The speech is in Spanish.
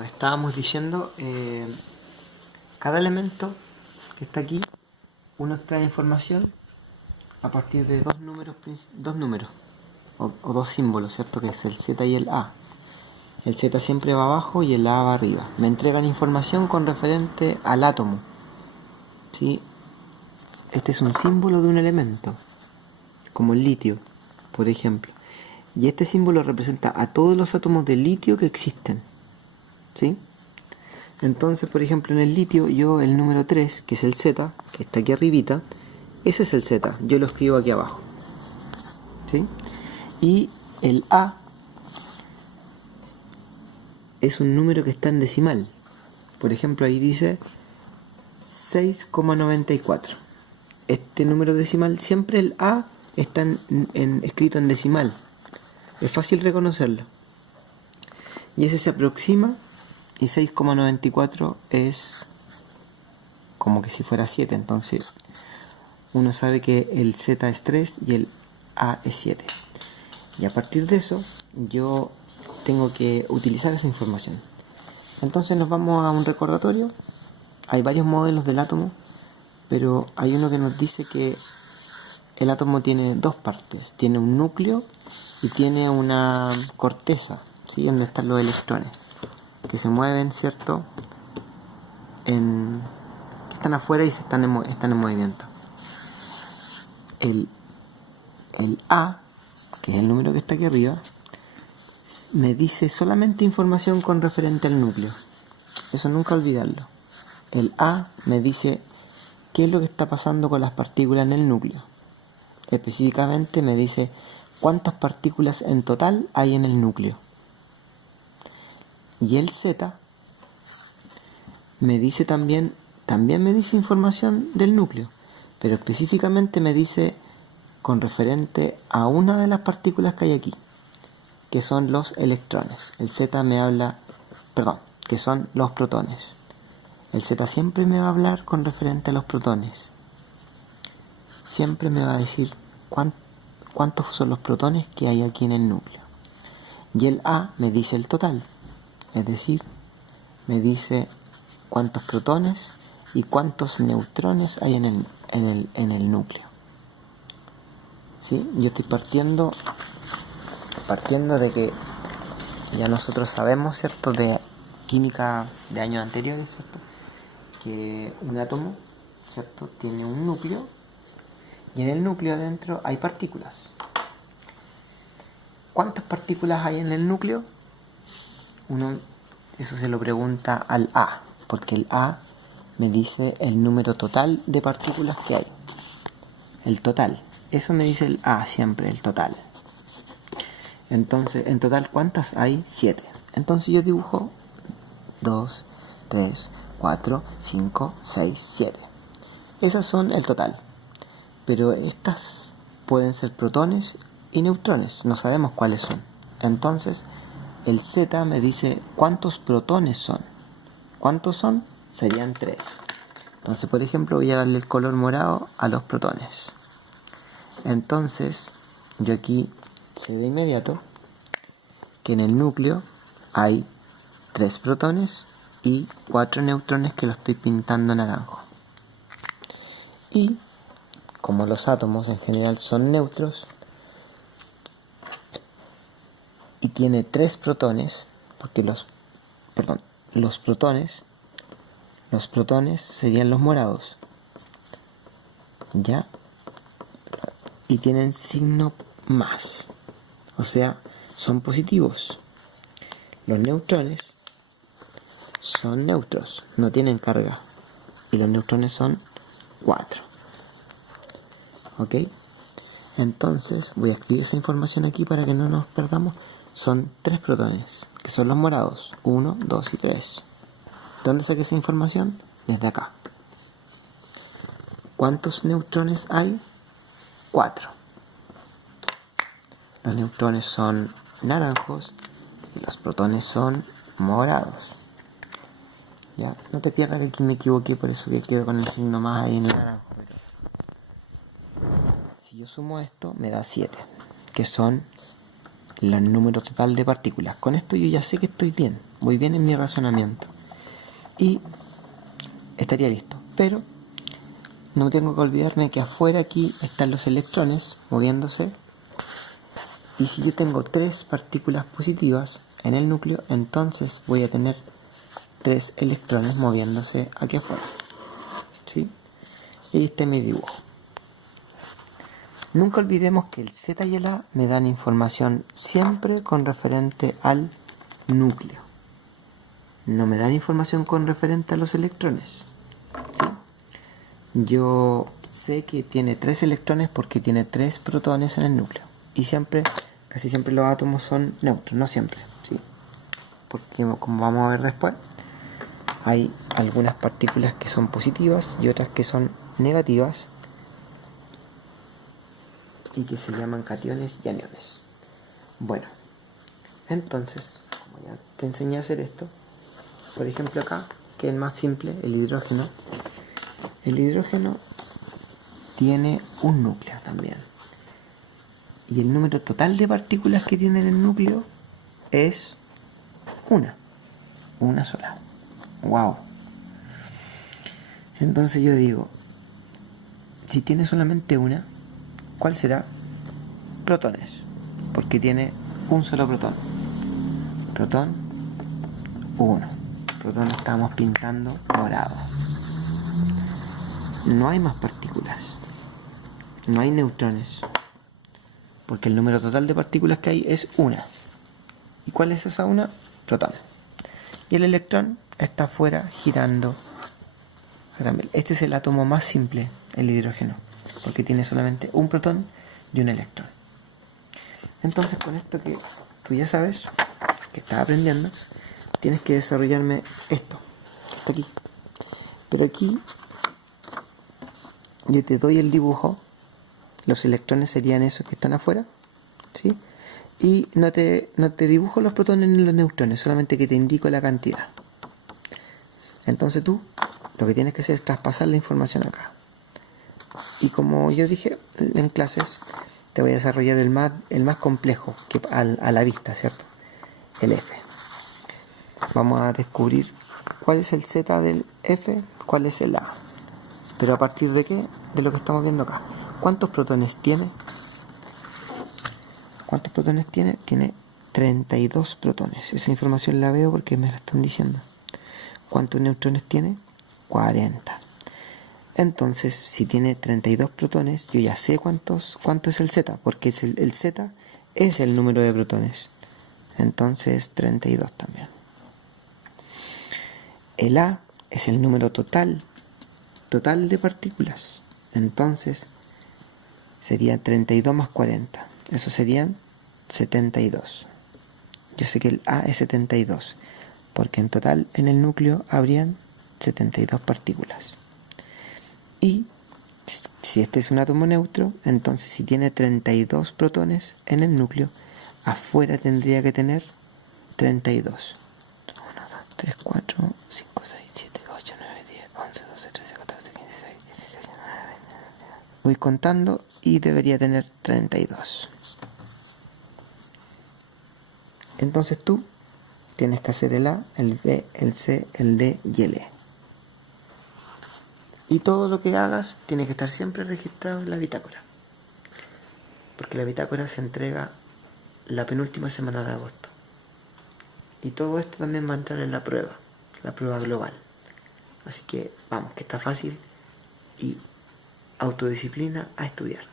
como estábamos diciendo, cada elemento que está aquí, uno extrae información a partir de dos números o dos símbolos, ¿cierto? Que es el Z y el A. El Z siempre va abajo y el A va arriba. Me entregan información con referente al átomo, ¿sí? Este es un símbolo de un elemento, como el litio, por ejemplo. Y este símbolo representa a todos los átomos de litio que existen, ¿sí? Entonces, por ejemplo, en el litio, yo el número 3, que es el Z, que está aquí arribita, ese es el Z, yo lo escribo aquí abajo, ¿sí? Y el A es un número que está en decimal. Por ejemplo, ahí dice 6,94. Este número decimal, siempre el A está escrito en decimal. Es fácil reconocerlo. Y ese se aproxima, y 6,94 es como que si fuera 7. Entonces uno sabe que el Z es 3 y el A es 7. Y a partir de eso yo tengo que utilizar esa información. Entonces nos vamos a un recordatorio. Hay varios modelos del átomo, pero hay uno que nos dice que el átomo tiene dos partes. Tiene un núcleo y tiene una corteza, ¿sí? Donde están los electrones, que se mueven, ¿cierto? Están afuera y están en movimiento. El A, que es el número que está aquí arriba, me dice solamente información con referente al núcleo. Eso nunca olvidarlo. El A me dice qué es lo que está pasando con las partículas en el núcleo. Específicamente me dice cuántas partículas en total hay en el núcleo. Y el Z me dice también me dice información del núcleo, pero específicamente me dice con referente a una de las partículas que hay aquí, que son los electrones. El Z me habla, que son los protones. El Z siempre me va a hablar con referente a los protones. Siempre me va a decir cuántos son los protones que hay aquí en el núcleo. Y el A me dice el total, es decir, me dice cuántos protones y cuántos neutrones hay en el núcleo. ¿Sí? Yo estoy partiendo de que ya nosotros sabemos, ¿cierto?, de química de años anteriores, ¿cierto?, que un átomo, ¿cierto?, tiene un núcleo y en el núcleo adentro hay partículas. ¿Cuántas partículas hay en el núcleo? Eso se lo pregunta al A, porque el A me dice el número total de partículas que hay. El total. Eso me dice el A siempre, el total. Entonces, en total, ¿cuántas hay? 7. Entonces yo dibujo 2, 3, 4, 5, 6, 7. Esas son el total. Pero estas pueden ser protones y neutrones. No sabemos cuáles son. Entonces, el Z me dice cuántos protones son. ¿Cuántos son? Serían 3. Entonces, por ejemplo, voy a darle el color morado a los protones. Entonces, yo aquí sé de inmediato que en el núcleo hay 3 protones y 4 neutrones que lo estoy pintando naranjo. Y como los átomos en general son neutros y tiene 3 protones, porque los protones serían los morados, ¿ya? Y tienen signo más, o sea, son positivos. Los neutrones son neutros, no tienen carga, y los neutrones son 4. ¿Ok? Entonces voy a escribir esa información aquí para que no nos perdamos. Son 3 protones, que son los morados, 1, 2 y 3. ¿Dónde saqué esa información? Desde acá. ¿Cuántos neutrones hay? 4. Los neutrones son naranjos y los protones son morados. Ya, no te pierdas que aquí me equivoqué, por eso que quedo con el signo más ahí en el naranjo. Si yo sumo esto, me da 7, que son el número total de partículas. Con esto yo ya sé que estoy bien. muy bien en mi razonamiento y estaría listo. Pero no tengo que olvidarme que afuera aquí están los electrones moviéndose, y si yo tengo 3 partículas positivas en el núcleo, entonces voy a tener 3 electrones moviéndose aquí afuera, ¿sí? Y este es mi dibujo. Nunca olvidemos que el Z y el A me dan información siempre con referente al núcleo. No me dan información con referente a los electrones, ¿sí? Yo sé que tiene 3 electrones porque tiene 3 protones en el núcleo. Y casi siempre los átomos son neutros, no siempre, ¿sí? Porque como vamos a ver después, hay algunas partículas que son positivas y otras que son negativas y que se llaman cationes y aniones. Bueno, entonces, como ya te enseñé a hacer esto, por ejemplo acá, que es más simple, el hidrógeno. El hidrógeno tiene un núcleo también. Y el número total de partículas que tiene en el núcleo es una sola. ¡Wow! Entonces yo digo, si tiene solamente una, ¿cuál será? Protones, porque tiene un solo protón. Protón 1. Protón estamos pintando morado. No hay más partículas. No hay neutrones. Porque el número total de partículas que hay es una. ¿Y cuál es esa una? Protón. Y el electrón está afuera girando. Este es el átomo más simple, el hidrógeno, porque tiene solamente un protón y un electrón. Entonces, con esto que tú ya sabes, que estás aprendiendo, tienes que desarrollarme esto, que está aquí. Pero aquí yo te doy el dibujo, los electrones serían esos que están afuera, ¿sí? Y no te dibujo los protones ni los neutrones, solamente que te indico la cantidad. Entonces tú lo que tienes que hacer es traspasar la información acá. Y como yo dije en clases, te voy a desarrollar el más complejo que a la vista, ¿cierto? El F. Vamos a descubrir cuál es el Z del F, cuál es el A. Pero a partir de qué? De lo que estamos viendo acá. ¿Cuántos protones tiene? ¿Cuántos protones tiene? Tiene 32 protones. Esa información la veo porque me la están diciendo. ¿Cuántos neutrones tiene? 40. Entonces, si tiene 32 protones, yo ya sé cuánto es el Z, porque el Z es el número de protones. Entonces, 32 también. El A es el número total de partículas. Entonces, sería 32 más 40. Eso serían 72. Yo sé que el A es 72, porque en total en el núcleo habrían 72 partículas. Y si este es un átomo neutro, entonces si tiene 32 protones en el núcleo, afuera tendría que tener 32. 1, 2, 3, 4, 5, 6, 7, 8, 9, 10, 11, 12, 13, 14, 15, 16, 17, 19, 20, 21. Voy contando y debería tener 32. Entonces tú tienes que hacer el A, el B, el C, el D y el E. Y todo lo que hagas tiene que estar siempre registrado en la bitácora. Porque la bitácora se entrega la penúltima semana de agosto. Y todo esto también va a entrar en la prueba global. Así que vamos, que está fácil y autodisciplina a estudiar.